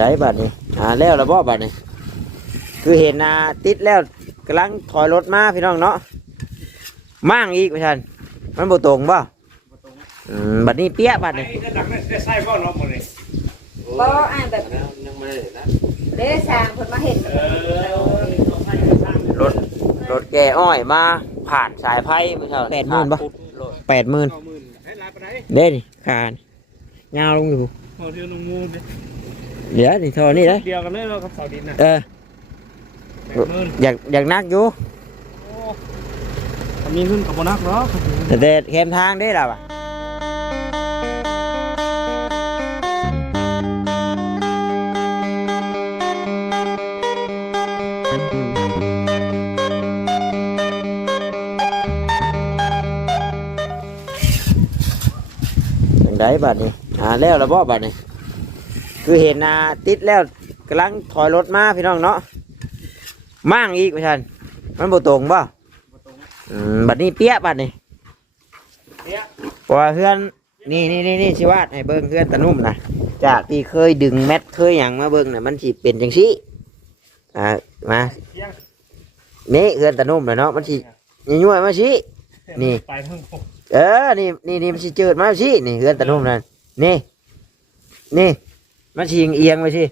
ได้บัดนี้อ่าแล้วระบอบบัดนี้ คือเห็นนาติดแล้วกำลังถอยรถมาพี่น้องเนาะมั่งอีกพี่ชันมันบ่ตรงบ่อืมบัดนี้เปี้ยบัดไอ้นี้ด้านหลังนั่นได้ใส่บ่เนาะหมดเลยบ่อ่านแบบยังไม่ได้นะเด้สร้างคนมาเห็นเออต้องให้กระชังรถรถแกอ้อยมาผ่านสายไฟไม่ใช่แปดหมื่นบ่แปดหมื่นเก้าหมื่นให้ลายไปไหนเด้นี่คานยาวลงอยู่พอ เดียวลงมูลดิเดี๋ยวนี่เท่านี้เลยเดียวกันเลยเรากับเสาดินน่ะเออแปดหมื่นอยากอยากนักอยู่โอ้ถ้ามีขึ้นกับโบนักเนาะแต่แต่แคมทางได้แล้วอะจังได้บัดนี้อ่าแล้วระบอบบัดนี้ คือเห็นนาติดแล้วกำลังถอยรถมาพี่น้องเนาะมั่งอีกพี่ชันมันบ่ตรงบ่อืมบัดนี้เปี้ยบัดนี้เนี่ยเพราะว่าเพื่อนนี่นี่นี่นี่ชิวาดให้เบิ้งเพื่อนตะนุ่มนะจากที่เคยดึงแมทเคยอย่างมาเบิ้งน่ะมันสิเป็นจังซี่อ่ามาเที่ยงนี่เพื่อนตะนุ่มน่ะเนาะมันสิยั่วๆมาสินี่ไปทั้งหกเออนี่นี่นี่มันสิเจิดมาสินี่เพื่อนตะนุ่มนั่นนี่นี่ มันสิเอียงไปสิ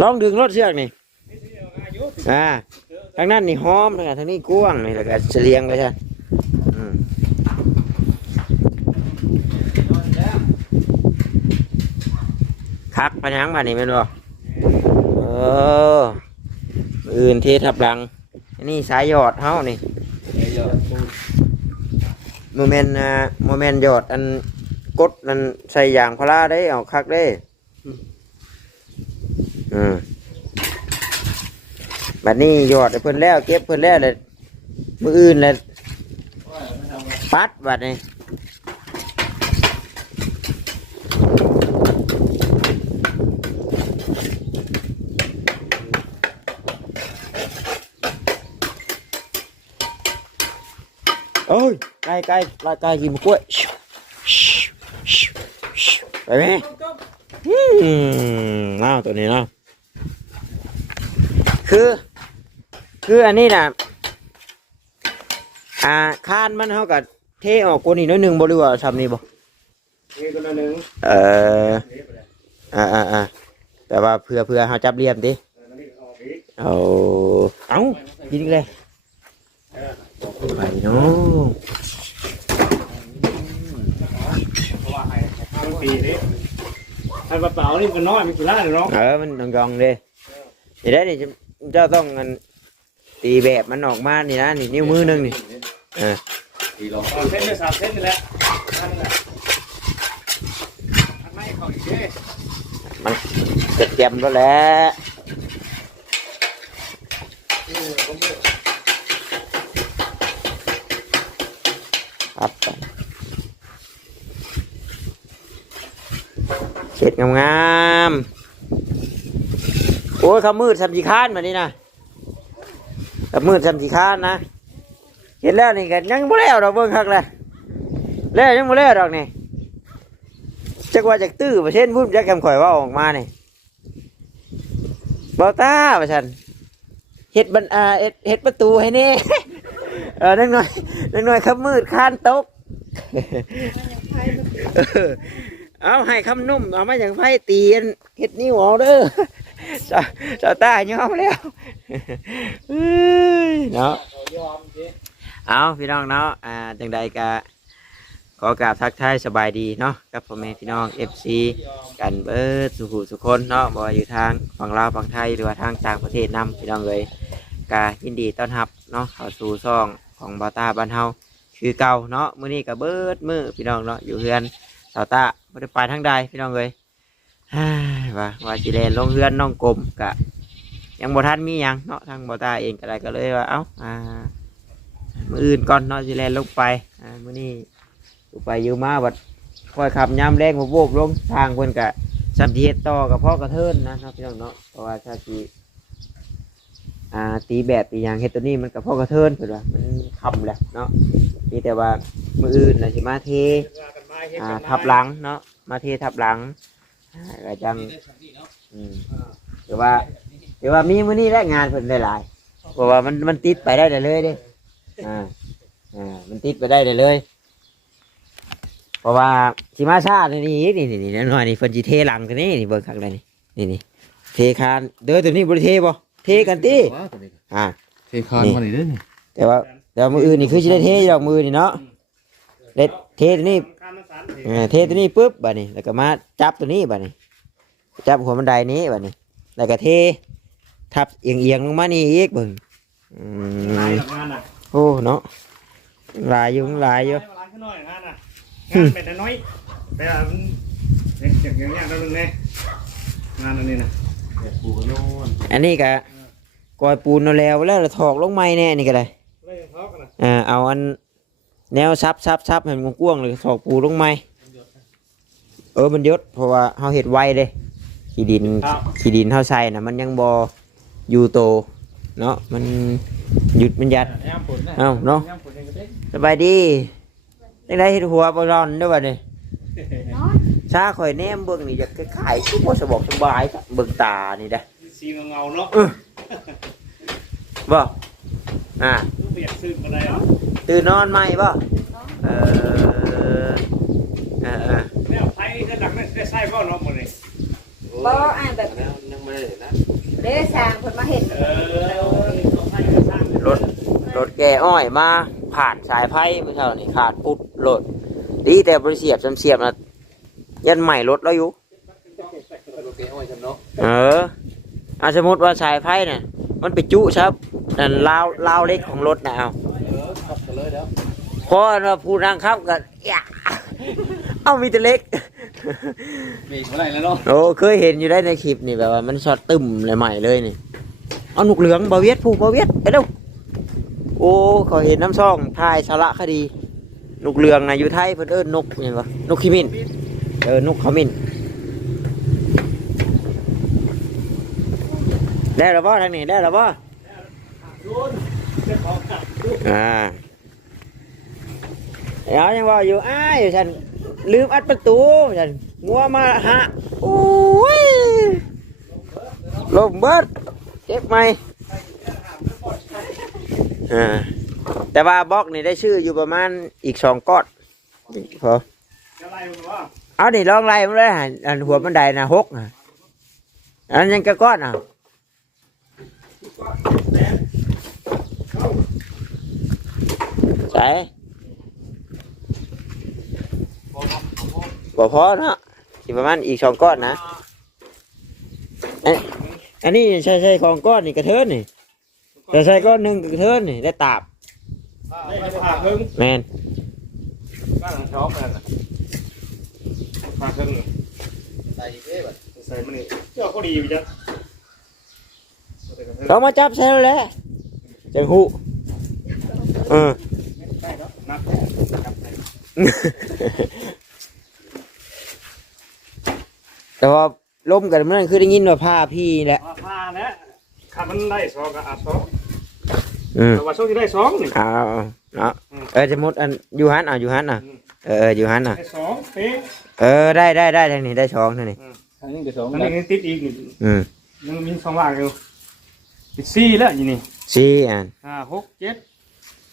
ลองดึงรถเชือกนี่นี่ที่เดียวอายุอ่าทางนั้นนี่หอมทางนั้นทางนี้กว้างนี่แล้วก็เฉลียงไปใช่อืมคักปัญญังมานี่แม่นบ่เอออื่นเททับหลังนนี้สายหยอดเฮานี่โมเมนต์อ่าโมเมนต์หยอดอันกดนันใส่ยางพาราได้เอาคักได้ อืมบัดนี้ยอดให้เพิ่นแล้ว เก็บเพิ่นแล้วเลยมืออื่นเลยปัดบัดนี้โอ้ยไกลไกลไกลไกลกินมะกล้วยไปไหมอืมเอาตัวนี้นะ คือ คืออันนี้นะอ่าคานมันเขากับเทออกกว่านี้น้อยหนึ่งบริวารทำนี่บ่นี่ตัวละหนึ่งเอออ่าอ่าอ่าแต่ว่าเพื่อเพื่อเขาจับเรียมดิเออนี่ออกอีกเอาเอายิงเลยไปเนาะเพราะว่าให้ให้ทางปีนี้ให้กระเป๋านี่มันน้อยมันกี่ล้านเนาะเออมันยองยองๆเด้เดี๋ยวได้นี่ เจ้าต้องอันตีแบบมันออกมานี่นะนี่นิ้วมือหนึงนี่เออทีลองสามเส้นเลยสามเส้นนี่แหละอันนี้แหละอันไม่เข้าอีกเด้มันเสร็จเตรียมแล้วแหละครับเช็ดงามๆ โอ้ยขามืดสำจีคานมานี่นะขามืดสำจีคานนะ เห็นแล้วนี่กันยังบ่แล้วดอกเบิ่งคักเลยแล้วยังบ่แล้วดอกนี่จักว่าจากตื้อประเช่นพุ่มจักคำข่อยว่าออกมานี่เบาตาประชันเฮ็ดบันอาเฮ็ดเฮ็ดประตูให้แน่เออนั่งหน่อยนั่งหน่อยครับมืดคานตกเออเอาให้คำนุ่มเอามาอย่างไฟตีนเฮ็ดนิ้วเอาเด้อ เจ้าเจ้าตายอมแล้วเอ้ยเนาะยอมสิเอาพี่น้องเนาะอ่าจังใดก็ขอกราบทักทายสบายดีเนาะกับพ่อแม่พี่น้อง FC กันเบิร์ดสุขุสุคนเนาะบ่อยู่ทางฝั่งลาวฝั่งไทยหรือว่าทางต่างประเทศนํพี่น้องเลยก็ยินดีต้อนรับเนาะเข้าสู่ช่องของบาตาบ้านเฮาคือเก่าเนาะมื้อนี้ก็เบิดมื้อพี่น้องเนาะอยู่เฮือนสาวตาบ่ได้ไปทางใดพี่น้องเลยฮ่า ว่าว่าสิแลนลงเฮือนน้องกลมก็ยังบ่ทันมีหยังเนาะทางบาตาเองก็ได้ก็เลยว่าเอ้าอ่ามืออื่นก่อนเนาะสิแลนลงไปอ่ามื้อนี้อยู่ไปอยู่มาบัดค่อยขับยามแรงบ่โบกลงทางเพิ่นกะสัมเฮ็ดต่อกับพ่อกระเทินนะเนาะพี่น้องเนาะเพราะว่าถ้าสิอ่าตีแบบตีหยังเฮ็ดตัวนี้มันกับพ่อกระเทินเพิ่นว่ามันคำแหละเนาะมีแต่ว่ามืออื่นน่ะสิมาเทว่ากันมเฮ็ดอ่าทับหลังเนาะมาเททับหลัง ก็จังอืมแต่ว่าแต่ว่ามีมื้อนี้แหละงานเพิ่นได้หลายเพราะว่ามันมันติดไปได้เลยเด้อ่าอ่ามันติดไปได้เลย เพราะว่าสิมาชาตินี่นี่นี่นี่น้อยนี่เพิ่นสิเทหลังกันนี่นี่เบิ่งคักเลยนี่นี่นี่เทคานเด้อตัวนี้บ่ได้เทบ่เทกันติอ่าเทคานมานี่เด้อนี่แต่ว่าแต่ว่ามืออื่นนี่คือสิได้เทดอกมือนี่เนาะเด็ดเทตัวนี้ ข้าเทตัวนี้ปุ๊บบัดนี้ แล้วก็มาจับตัวนี้บัดนี้ จับหัวบันไดนี้บัดนี้ แล้วก็เท ทับเอียงเอียงๆลงมานี่อีกเบิ่งอืลายมงานน่ะโอ้เนาะหลายอยู่หลายอยู่ลายขึ้นหน่อยงานน่ะงานเป็นน้อยแต่ว่ามันเด็กอย่างเงี้ยนั่นนึงไงงานอันนี้นะปูกระโนนอันนี้ก็กอยปูนเอาแล้วแล้วถอกลงไม้แน่นี่ก็ได้เลยทอกนะอ่าเอาอัน แนวซับซับซับให้มันกว้างๆเลยถอกปูลงไม้เออมันยศเพราะว่าเฮาเฮ็ดไวเด้ขี้ดินครับ ขี้ดินเท่าใส่นะมันยังบออยู่โตเนาะมันหยุดมันยัดย่ามฝนนะเอ้าเนาะย่ามฝนยังก็ได้สบายดีได้ได้เห็ดหัวบอลอนด้วยวะนี่น้อยชาข่อยแนมเบิ่งนี่จะคล้ายๆคือบ่สะบอกสบายครับเบิ่งตานี่ได้สีเงาเนาะบ่อ่า เปลี่ยนซื้อมาได้เนาะ ตื่นนอนใหม่บ่เออเออเออเนี่ยไฟกระดังเนี่ยได้ใส่ก็เนาะหมดเลยบ่อ่านแบบยังไม่ได้นะเด้สร้างเพิ่นมาเห็นเออไฟกระชังรถรถแกอ้อยมาผ่านสายไฟเมื่อเช้านี่ขาดปุ๊บรถดีแต่บริเสียบจำเสียบนะยันใหม่รถเราอยู่โอเคอ้อยฉันเนาะเอออาสมมติว่าสายไฟเนี่ยมันไปจุครับนั่นลาวลาวเล็กของรถนะเอา เออขับกันเลยแล้วเพราะว่าผู้นั่งขับกันอย่าเอามีแต่เล็ก มีเท่าไหร่แล้วเนาะโอ้เคยเห็นอยู่ได้ในคลิปนี่แบบว่ามันช็อตตึมเลยใหม่เลยนี่ เอาหนุกเหลืองบาเวียดผู้บาเวียดไปเร็วโอ้เขาเห็นน้ำซ่องถ่ายสาระคดีนกเหลืองนะอยู่ไทยเพิ่นเอิ้นนกหยังวะนกขิมินเออนกขมิ้นได้แล้วบ่ทางนี้ได้แล้วบ่รุ่นเจ้าของขับอ่า เดี๋ยวยังว่าอยู่อ้ายฉันลืมอัดประตูฉันงัวมาฮะโอ้ยลมเบิดเจ็บไหมอ่าแต่ว่าบล็อกนี่ได้ชื่ออยู่ประมาณอีกสองก้อนพอจะไล่มึงว่าเอาดิลองไล่มันเลยหันอันหัวบันไดนะหกอะอันยังกระก้อนอะใส่ บ่พอเนาะสิประมาณอีกสองก้อนนะอันอันนี้ใช่ใช่ของก้อนนี่กระเทินนี่แต่ใช่ก้อนหนึ่งกระเทินนี่ได้ตาบได้กระถางเพิ่งแมนบ้านหลังช็อปนั่นน่ะฝากเพิ่งใส่เด้บัดใส่มันนี่เจ้าก็ดีอยู่จ้ะเรามาจับใช่แล้วแหละจังหูเออ ได้เนาะนับ แต่ว่าล้มกันมันคือได้ยินว่าผ้าพี่แหละมาพาแล้วขับมันได้สองกับอาสองอืมแต่ว่าช่วงที่ได้สองนี่ เอาเอาเนาะเออสมมติอันยูฮันอะยูฮันอะเออเออยูฮันอะได้สองเป๊ะเออได้ได้ได้ทางนี้ได้ช้องทางนี้อันนี้ก็สองอันแล้นี้วยังติดอีกนี่อืมยังมีสองว่างอยู่ติดสี่แล้วอยู่นี่สี่อัน ห้าหกเจ็ด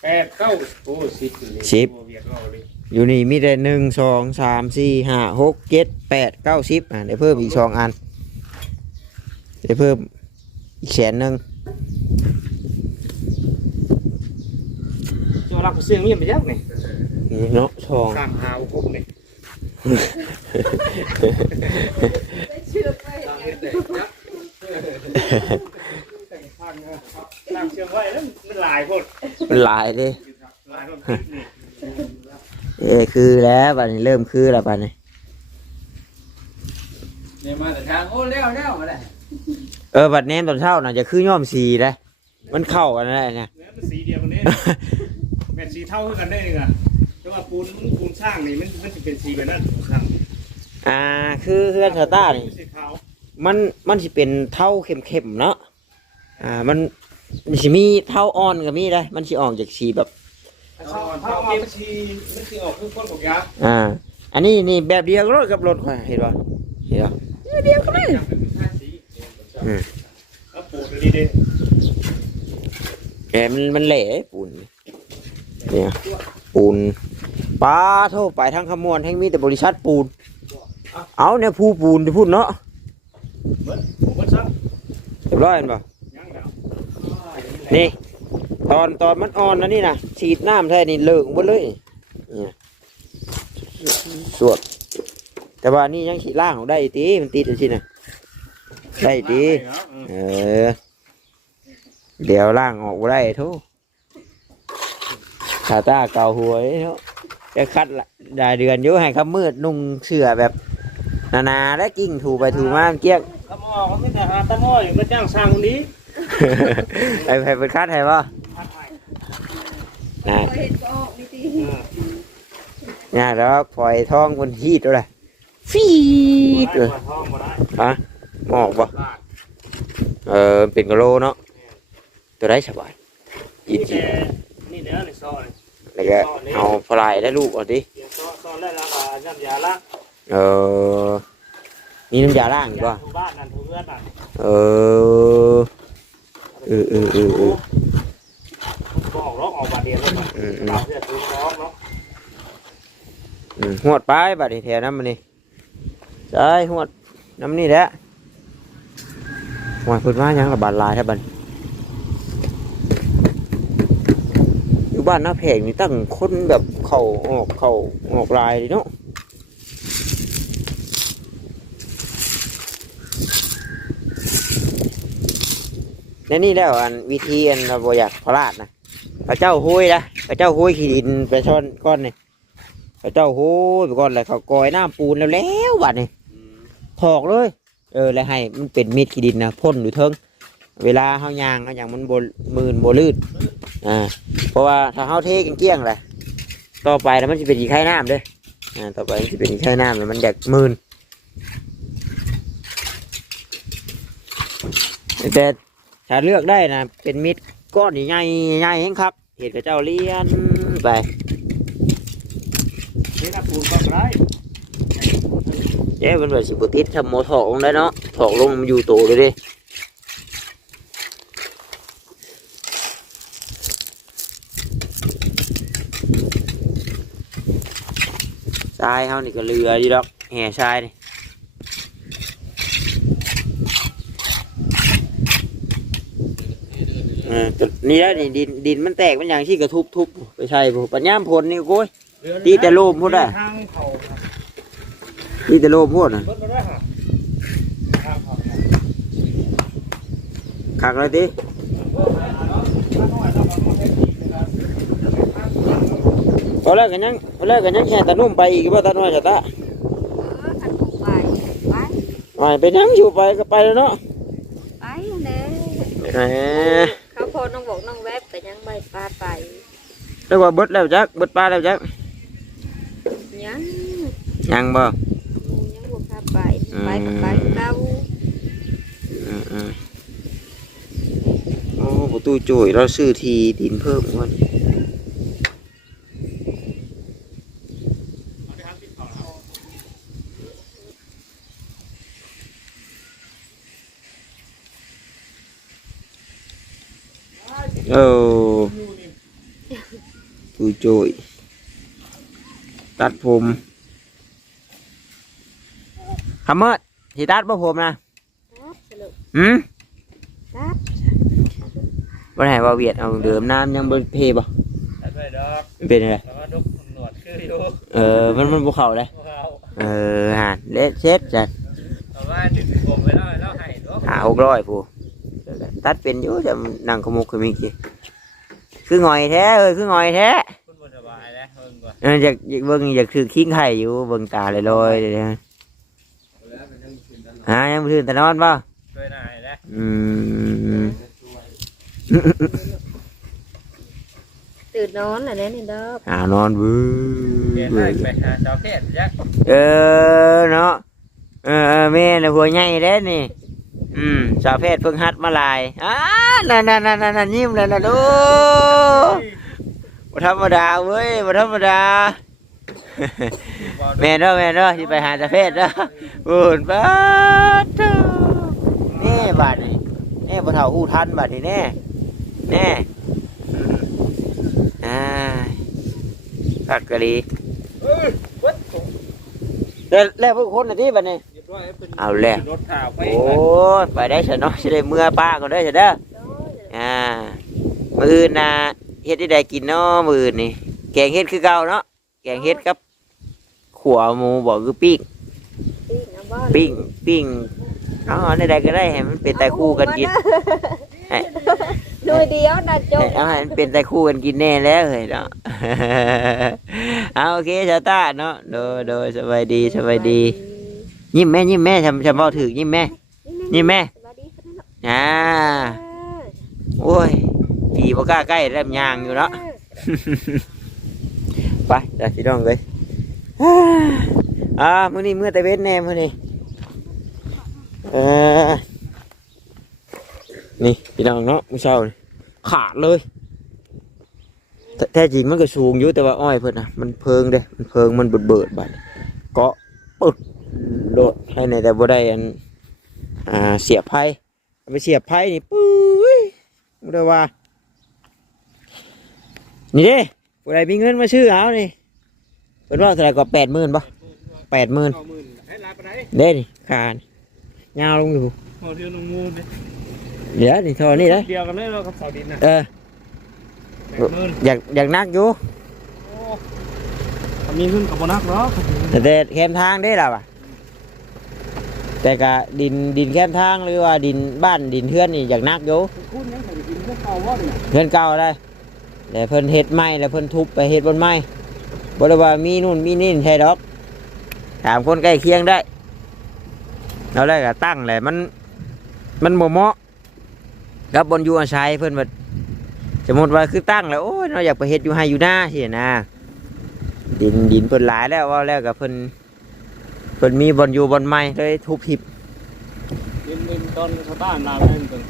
แปดเก้าโอ้สิบอยู่เลยสิบ โอ้เวียดเราเลย อยู่นี่มีแต่หนึ่งสองสามสี่ห้าหกเจ็ดแปดเก้าสิบอะได้เพิ่มอีกสองอันได้เพิ่มอีกแสนหนึ่งเจ้ารักเสียงเงียบไปยักนี่นี่เนาะสองข้างหาวกุ๊กนี่ได้ชื่อไปเห็นหยังข้างข้างเชียงไว้แล้วมันหลายคนมันหลายเลยหลายคนติดนี่ เออคือแล้วบัดนี้เริ่มคือแล้วบัดนี้เนี่ยมาแต่ทางโอ้แล้วแล้วมาได้เออบัดแนมตอนเช้าน่ะจะคือย่อมสีได้มันเข้ากันได้เนี่ยเนื้อมันสีเดียวกันนี่แม่นสีเท่ากันได้เองอะแต่ว่าปูนปูนสร้างนี่มันมันจะเป็นสีแบบนั้นปูนสร้างอ่าคือเพื่อนสตาร์นี่สีขาวมันมันสิเป็นเท่าเข้มๆเนาะอ่ามันมันสิมีเท่าอ่อนก็มีได้ มันสิออกจากสีแบบ ถ้าถ้าเอามาเป็นสีมันสีออกคือคนบอกยาอ่า อันนี้นี่แบบเดียวกันกับรถข่อยเห็นป่ะเห็นป่ะเดียวก็ได้แล้วปูดดีเด้แกมันมันแหล่ปูนเนี่ยปูนปลาโทษไปทางขมวนแห่งมีแต่บริษัทปูน เอาเนี่ยผู้ปูนที่พูดเนาะเบิ้ลผมเบิ้ลซับเรียบร้อยเห็นป่ะนี่ ตอนตอนมันอ่อนนะนี่นะฉีดน้ำใช่นี่เลิกหมดเลยเนี่ยสวดแต่ว่านี่ยังฉีดล่างของได้ตีมันติดอยู่สินะได้ตีเออ เดี๋ยวล่างออกบ่ได้ทุกขาตาเกาหัวเนาะจะคัดละได้เดือนอยู่ให้คำมืดนุ่งเสื้อแบบหนาๆและกิ่งถูไปถูมาเกลี้ยงขมอเขาไม่แต่หาตะม้อยก็จ้างสร้างคนนี้ไอ้ไผเป็นคัดให้ป่ะ นะเห็นก็ออกนี่ตีเนี่ยแล้วปล่อยท้องคนฮีดด้วยเลยฟีดเลยท้องมาได้ฮะหมอกป่ะเออเป็นกะโลเนาะตัวได้สบายอีนี่จีแต่นี่เนื้อในซอยแล้วก็เอาปลายและลูกเอาดิเดี๋ยวซอยซอยแล้วแล้วก็น้ำยาละเออมีน้ำยาล้างอีกป่ะทุบ้านนั่นทุเพื่อนนั่นเออเออเออเออเออ ก็ออกร้องออกบาด เดียวเลยมันอืมอืมเราเพื่อซื้องเนาะอืมหวดไปบัดนี้แถวน้ำมันนี่ใช่หวดน้ำนี่แหละหวดพูดว่ายังกับบาดลายแท้บัดอยู่บ้านน้าแพงนี่ตั้งคนแบบเข่าออกเข่าออกลายเลยเนาะและนี่แล้วอันวิธีอันเราบอยากพลาดนะพระเจ้าห้ยนะ พระเจ้าห้ยขีดินไปช่อนก้อนนี่พระเจ้าโห้ยไปก่อนเลยเขากอยน้ำปูนแล้วแล้วบัดนี่ถอกเลย เออแล้วให้มันเป็นมีดขีดินนะพ่นอยู่เทิงเวลาเฮายางเฮาอย่างมันบมืนบลื่นอ่าเพราะว่าถ้าเฮาเทกันเกลี้ยงเลยต่อไปแล้วมันจะเป็นอีกไข่น้ำเด้ออ่าต่อไปมันจะเป็นอีกไข่น้ำแล้วมันอยากมืนแต่ถ้าเลือกได้นะเป็นมีดก้อนใหญ่ใหญ่เองครับ เห็ดกับเจ้าเลี้ยนไปนี่นะปูนก็ได้เอ๊ะมันแบบสิบติดทำโมถอกลงได้เนาะถอกลงมันอยู่โตเลยดิทรายเขานี่ก็เรือดีดอกแห่ทรายนี่ ออก็นี่แล้วนี่ดินดินมันแตกมันอย่างที่กระทุบทุบไปใช่ปุ๊ปัญญามพลนี่โก้ย ตีแต่โลมพูดได้ทางเขาครับที่แต่โลภพูดนะเบิ้ลมาได้ค่ะทางเขาเนี่ยขักเลยดิตอนแรกกันยังตอนแรกกันยังแค่ตะนุ่มไปอีกว่าตะน้อยจะตะเออขันถูกไปไปอ่าไปนั่งอยู่ไปก็ไปแล้วเนาะไปเด้แหมเขาโพ น้องบอกน้องแวบแต่ยังไม่ปลาไปเรียกว่าเบิดแล้วจักเบิดปลาแล้วจักยังยังบ่ยังบวกพาไปไปกับไปเก้าอืมอืมโอ้ประตูจุยเราซื้อทีดินเพิ่มวัน โอ้ตูจุยตัดผมคำเมื่อสิตัดบ่ผมนะครับสรุปหืมครับบ่ไหนว่าเวียดเอาเดิมน้ำยังบ่เพบ่แต่ด้วยดอกมันเป็นอะไรแต่ว่าดุกหนวดคืออยู่เออมันมันบ่เข้าเลยพวกเราเออหาเละเช็ดจ้ะแต่ว่าดึงผมไปแล้วแล้วให้ดอกหาหกร้อยผู้ ตัดเป็นอยู่แต่มันนั่งขมุกขมิกสิคือหงอยแท้เอ้ยคือหงอยแท้คุณบ่สบายแล้วเพิ่นก่อนเอออยากอยากเบิ่งอยากคือคิงไข่อยู่เบิ่งตาลอยๆเลยนะฮะยังบ่ตื่นแต่นอนป่ะช่วยหน่อยแล้วอืมตื่นนอนอะไรนี่ดอกหานอนบื้เปลี่ยนอให้ไปหาชาวเพชรยักเออเนาะเออเออแม่น่ะผัวใหญ่เด้นี่ อืมสาวเพศเพิ่งฮัดมาลายอ่านั่นนั่นนั่นนั่นยิ้มเลยนะลูกบ่ธรรมดาเว้ยบ่ธรรมดาแม่เด้อแม่เด้อที่ไปหาตะเพศเด้อบุญบาดเด้อแน่บาดนี่แน่บ่เฒ่าฮู้ทันบาดนี่แน่แน่อืมอ่าคักกะลีเอ้ยเบิดแล้วแล้วพวกคนน่ะที่บัดนี้ เรียบร้อยเป็นเอาแล้วรถข่าวไปโอ้ยไปได้ซะเนาะสิได้เมื่อป้าก่อนเด้อซะเด้ออ่ามื้ออื่นน่ะเฮ็ดได้ได้กินเนาะมื้ออื่นนี่แกงเฮ็ดคือเก่าเนาะแกงเฮ็ดกับขัวหมูบ่คือปิ้งปิ้งนะบ้านปิ้งปิ้งเอ๋อในใดก็ได้ให้มันเป็นแต่คู่กันกินให้โดยเดียวนะจบให้เอาให้มันเป็นแต่คู่กันกินแน่แล้วเฮ้ยเนาะเอาโอเคชาตาเนาะโดยโดยสบายดีสบายดี ยิ้มแม่ยิ้มแม่ทำทำเบาถือยิ้มแม่นี่แม่สวัสดีครับอ่าโอ้ยผีบ่กล้าใกล้เริ่มยางอยู่เนาะไปเดี๋ยวพี่น้องเลยอ่ามื้อนี้มื้อแต่เว้นแน่มื้อนี้เออนี่พี่น้องเนาะมื้อเช้านี่ขาดเลยแท้แท้จริงมันก็สูงอยู่แต่ว่าอ้อยเพิ่นน่ะมันเพิงเด้มันเพิงมันเบิดเบิดๆบัดเกาะปึ๊ด โดดให้ในแต่บ่ได้อันอ่าเสียบไผ่เอาไปเสียบไผ่นี่ปุ้ยบ่ได้ว่า นี่เด้บ่ได้มีเงินมาซื้อเอานี่เพิ่นว่าเท่าไหร่ก็80,000บ่80,000เก้าหมื่นให้ลายไปไหนเด้นี่คานยาวลงอยู่โอ้เดียวลงมูลเลยเดี๋ยวนี่เท่านี้เด้อเดียวกันเลยเรากับเสาดินนะเออแปดหมื่นอยากอยากนักอยู่โอ้ถ้ามีขึ้นกับโบนักเนาะแต่แต่แคมทางได้ล่ะว่ะ แต่กะดินดินแคมทางหรือว่าดินบ้านดินเทือนนี่อย่ากนักอยู่คุณยังใส่กินพวกเก่าว่าเนี่ยเทือนเก่าได้แต่เพิ่นเฮ็ดไม้แล้วเพิ่นทุบไปเฮ็ดบนไม้บ่ได้ว่ามีนู่นมีนี่ใช่ดอกถามคนใกล้เคียงได้เอาแล้วก็ตั้งแหละมันมันบ่เหมาะกับบนอยู่อาศัยเพิ่นว่าสมมติว่าคือตั้งแล้วโอ้ยเราอยากไปเฮ็ดอยู่ให้อยู่หน้าสินะดินดินเพิ่นหลายแล้วว่าแล้วก็เพิ่น เพิ่นมีบอนอยู่บอนไม้เลยทุบทิบดินดินตอนชาวบ้านมาแม่นตึง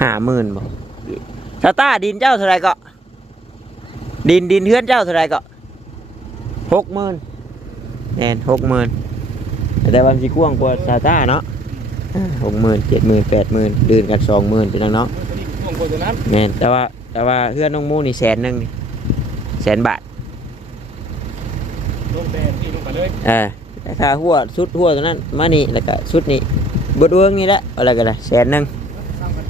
ห้าหมื่นบ่ชาต้าดินเจ้าเท่าไหรก็ดินดินเฮือนเจ้าเท่าไหรก็หกหมื่นแน่นหกหมื่นแต่วันสิกว้างกว่าชาต้าเนาะหกหมื่นเจ็ดหมื่นแปดหมื่นเดือนกันสองหมื่นเป็นเนาะมันนี่ช่วงกว่าจะนั้นแม่นแต่ว่าแต่ว่าเฮือนน้องหมูนี่แสนหนึ่งนี่แสนบาทลงแดนที่ลงไปเลยเออ ราคาหัวชุดหัวตัวนั้นมานี่แล้วก็ชุดนี้บดเวงนี่แหละอะไรกันละแสนหนึ่งซ้ำกัน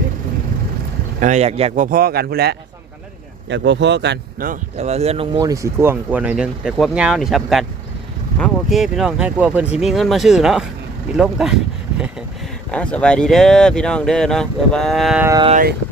เอออยากอยากพอกันพูดแล้วซ้ำกัวพ่อยากพอๆกันเนาะแต่ว่าเฮือนน้องหมูนี่สีกวางกว่าหน่อยหนึงแต่ความยาวนี่ซ้ำกันเอาโอเคพี่น้องให้กลัวเพิ่นสิมีเงินมาซื้อเนาะกินล้มกันสบายดีเด้อพี่น้องเด้อเนาะบ๊ายบาย